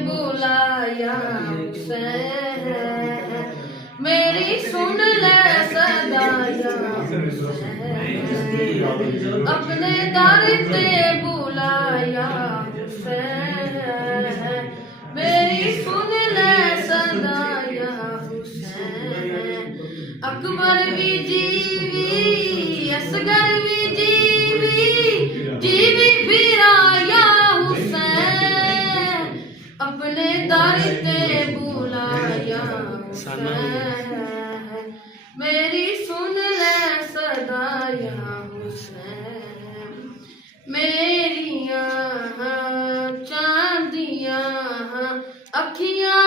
बुलाया हुसैन, मेरी सुन ले सदा या हुसैन, अपने दर ते बुलाया हुसैन, मेरी सुन ले सदा या हुसैन। अकबर भी जीवी असगर भी जीवी, जीवी फिराया हुसैन, अपने दर ते बुलाया हुसैन, मेरी सुन ले सदा या हुसैन। मेरियां चांदियां अखियां